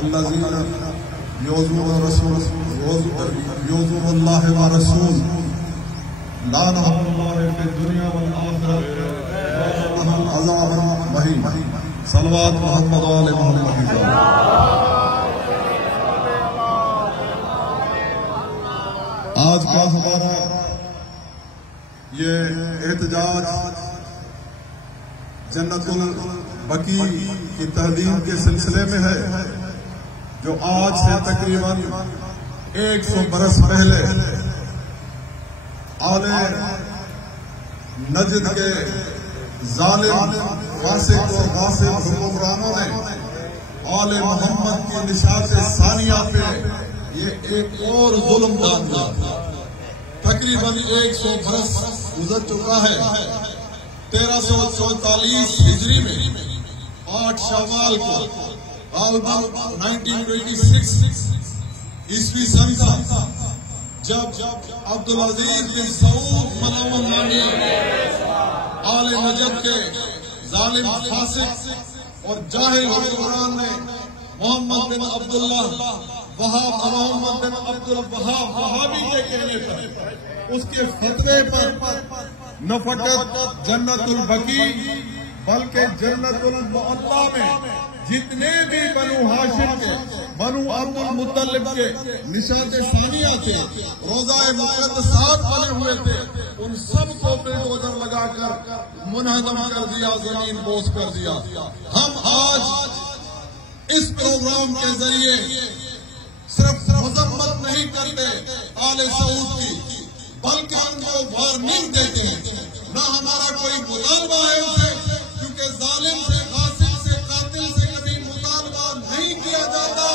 الذین یؤذون اللہ ورسول لعنهم اللہ فی الدنیا والآخرۃ ولهم عذاب مہین. صلوات محمد و آل محمد. آج کا ہمارا یہ احتجاج جنت البقیع کی تحریر کے سلسلے میں ہے، جو آج سے تقریباً 100 برس پہلے آل نجد کے ظالم فاسق اور غاصب حکمرانوں نے آل محمد کی نشاط ثانیہ پہ یہ ایک اور ظلم ڈال دیا. تقریباً 100 برس گزر چکا ہے. 1344 ہجری میں 8 شوال کو غالباً 1926 عیسوی سن کا جب عبدالعزیز بن سعود ملعون نامی آل نجد کے ظالم فاسق اور جاہل حکمران نے محمد بن عبداللہ محمد بن عبدالوہاب وہابی کے کہنے پر اس کے فتوے پر نہ فقط جنت البقیع بلکہ جنت المعلا میں جتنے بھی بنو ہاشم کے بنو عبد المطلب کے نشاط ثانیہ کے روضہ مقدسات بنے ہوئے تھے، ان سب کو بلڈوزر لگا کر منہدم کر دیا، زمین بوس کر دیا. ہم آج اس پروگرام کے ذریعے صرف مذمت نہیں کرتے آل سعود کی، بلکہ ان کو وارننگ دیتے ہیں. نہ ہمارا کوئی مطالبہ ہے اسے، کیونکہ ظالم سے غاصب سے قاتل سے کبھی مطالبہ نہیں کیا جاتا.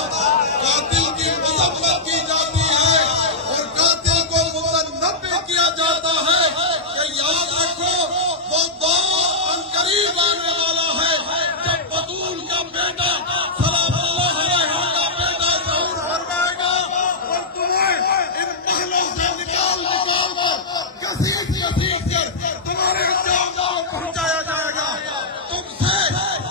قاتل کی مذمت کی جاتی ہے اور قاتل کو متنبہ کیا جاتا ہے کہ یاد رکھو وہ دور عنقریب آنے والا ہے جب بطول کا بیٹا سلام اللہ علیہ کا بیٹا ظہور فرمائے گا اور تمہیں ان محلوں سے نکال کر کثیر کر تمہارے انجام کو پہنچایا جائے گا. تم سے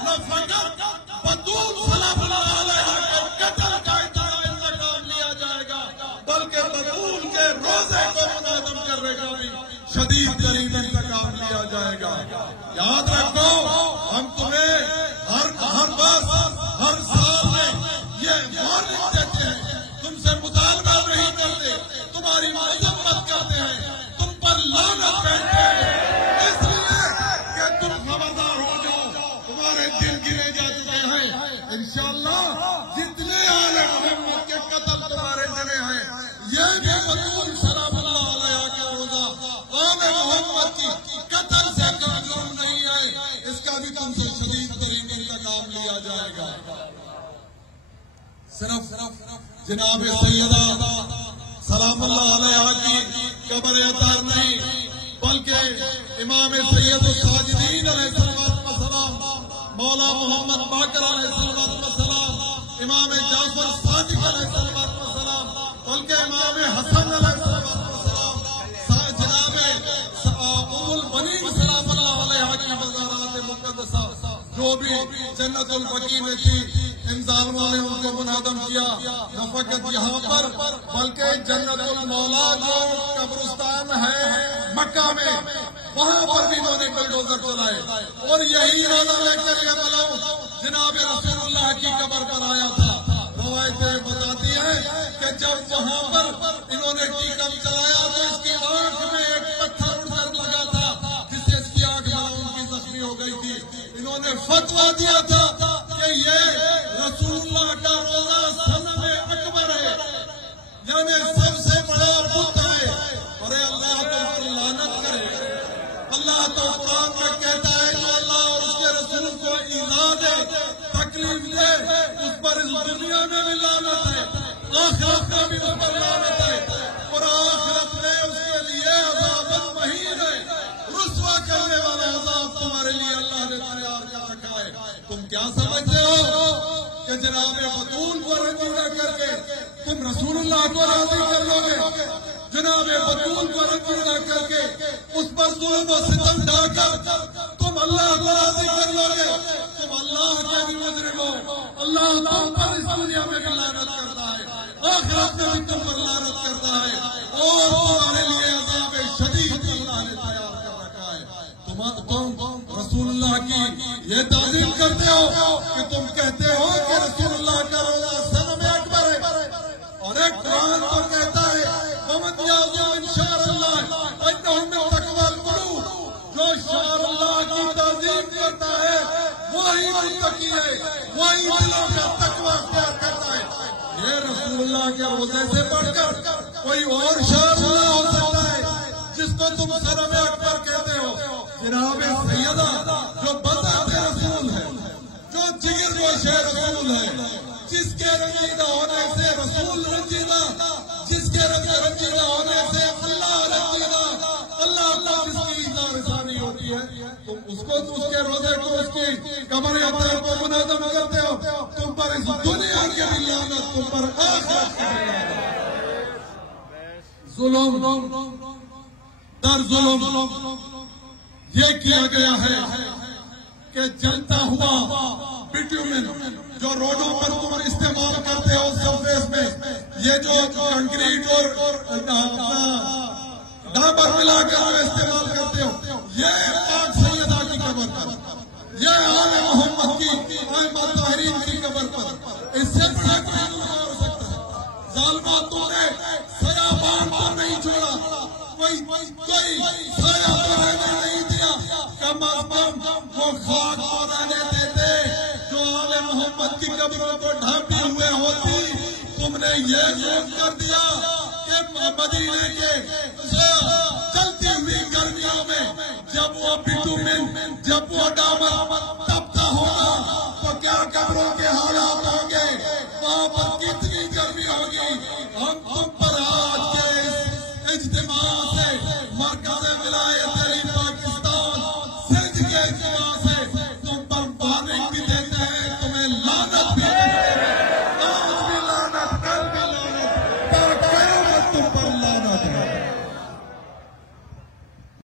نہ فقط بطول سلام اللہ علیہ کے قتل کا انتقام لیا جائے گا، بلکہ بطول کے روزے کو منہدم کرنے کا بھی شدید ترین انتقام لیا جائے گا. یاد رکھو ہم تمہیں ہر بس ہر سال میں یہ وارننگ دیتے ہیں، تم سے مطالبہ نہیں کرتے، تمہاری مذمت کرتے ہیں، تم پر لعنت بھیجتے ہیں، اس لیے کہ تم خبردار ہو جاؤ. تمہارے دل گرے جا چکے ہیں. انشاءاللہ جتنے آل محمد کے قتل تمہارے جنے ہیں یہ بھی بطول سلام اللہ علیہ کا روزہ آل محمد کی قتل سے کم جرم نہیں ہے، اس کا بھی تم سے شدید ترین انتقام لیا جائے گا. صرف جناب سیدہ سلام اللہ علیہ کی قبر اطہر نہیں، بلکہ امام سید الساجدین علیہ السلام، مولا محمد باقر علیہ السلام، امام جعفر صادق علیہ السلام، بلکہ امام حسن علیہ السلام، جناب ام البنین سلام اللہ علیہ کی مزارات مقدسہ جو بھی جنت البقیع میں تھی، ان ظالموں نے ان کو منہدم کیا. نہ فقط یہاں پر بلکہ جنت المولا جو قبرستان ہے مکہ میں، وہاں پر بھی انہوں نے بلڈوزر چلائے. اور یہی ارادہ لے کر یہ بلاؤ جناب رسول اللہ کی قبر پر آیا تھا. روایتیں بتاتی ہیں کہ جب وہاں پر انہوں نے ٹیکم چلایا تو اس کی آنکھ میں ایک پتھر اڑ کر لگا تھا، جس سے اس کی آنکھ ان کی زخمی ہو گئی تھی. انہوں نے فتویٰ دیا تھا کہ یہ رسول اللہ کا روزہ صنم اکبر ہے، یعنی سب سے بڑا بت ہے. اور اللہ تم پر لعنت کرے. اللہ تو قرآن میں کہتا ہے کہ اللہ اور اس کے رسول کو ایذا دے، تکلیف دے، اس پر اس دنیا میں بھی لعنت ہے، آخرت میں بھی اس پر لعنت ہے، اور آخرت میں اس کے لیے عذاب مہین ہے. رسوا کرنے والا عذاب تمہارے لیے اللہ نے تیار کر رکھا ہے. تم کیا سمجھتے ہو کہ جناب بطول کو راضی نہ کر کے تم رسول اللہ کو راضی کر لو گے؟ جناب بطول کو راضی نہ کر کے اس پر ظلم و ستم ڈال کر تم اللہ کو راضی کر لو گے؟ تم اللہ اللہ کے بھی مجرم ہو، اللہ تم پر اس دنیا میں بھی لعنت کرتا ہے، آخرت میں بھی تم پر لعنت کرتا ہے، اور تمہارے لیے عذاب شدید اللہ نے تیار کر رکھا ہے۔ تم رسول اللہ کی یہ تعظیم کرتے ہو کہ تم کہتے ہو کہ رسول اللہ کا روزہ صنم اکبر ہے، اور ایک قرآن تو کہتا ہے وَمَنْ يَعْظِمْ مِنْ شَعْرِ اللَّهِ فَإِنَّهُ مِنْ تَقْوَى الْقُلُوبِ، جو شعر اللہ کی تعظیم کرتا ہے وہی متقی ہے، وہی دلوں کا تقوی اختیار کرتا ہے۔ یہ رسول اللہ کے روزے سے بڑھ کر کوئی اور شعر اللہ ہو سکتا ہے جس کو تم صنم اکبر کہتے ہو؟ جناب سیدہ جو بذات رسول ہے، جو جگر گوش رسول ہے، جس کے رنجیدہ ہونے سے رسول رنجیدہ، جس کے رنجیدہ ہونے سے اللہ رنجیدہ، اللہ کو جس کی اظہار ثانی ہوتی ہے، تم اس کو اس کے روزے کو اس کی قبر عطا کو منظم کرتے ہو، تم پر اس دنیا کے بھی لعنت، تم پر آخرت کی بھی لعنت۔ ظلم در ظلم یہ کیا گیا ہے کہ جلتا ہوا بٹومن جو روڈوں پر تم استعمال کرتے ہو سرفیس میں، یہ جو کنکریٹ اور ڈابر ملا کر استعمال کرتے ہو، یہ پاک سیدہ کی قبر پر، یہ آل محمد کی احمد طاہرین کی قبر پر، اس سے بڑا کوئی ظلم ہو سکتا ہے؟ ظالمہ تم نے سیابان تو نہیں چھوڑا، کوئی سایہ تو رہنے نہیں دیا، کم از کم وہ خاک کو رہنے دیتے جو آل محمد کی قبروں کو ڈھانپی ہوئے ہوتی۔ تم نے یہ ظلم کر دیا کہ مدینے کے چلتی ہوئی گرمیوں میں جب وہ بٹومن، جب وہ ڈامر تپتا ہوگا تو کیا قبروں کے حالات ہوں گے، وہاں پر کتنی گرمی ہوگی۔ ہم تم پر آج کے اس اجتماع